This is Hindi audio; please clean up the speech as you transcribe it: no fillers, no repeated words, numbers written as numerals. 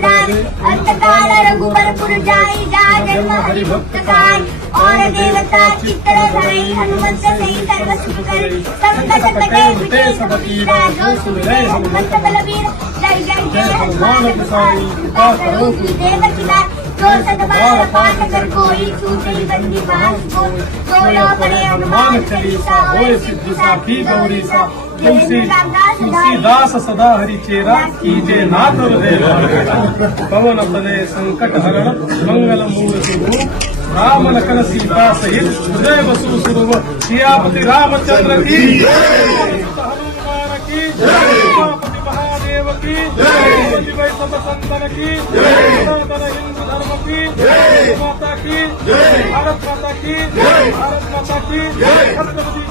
प्राण अंतकाल रघुबरपुर जाई जा जन्म हरि भक्त काल और देवता चित्र धरई हनुमंत सही सर्व सुख करी संकट कटे मिटे सब पीरा जो सुमिरै हनुमंत बलवीर जय जय जय हनुमान गोसाई कृपा करो की देव खिलाय जो सतबार पाठ कर कोई छूटे बंदी बास को जो लो पढ़े हनुमान चालीसा होए सिद्धि साखी गौरी सा तुलसीदास सदा हरि चेरा कीजे नाथ पवन तनय संकट हरण मंगल मूर्ति राम लखन सीता सहित हृदय बसु सुरव सियापति रामचंद्र की हनुमान की उमापति महादेव की शिवय सब संतन की सनातन हिंदू धर्म की माता की भारत माता की छत्रपति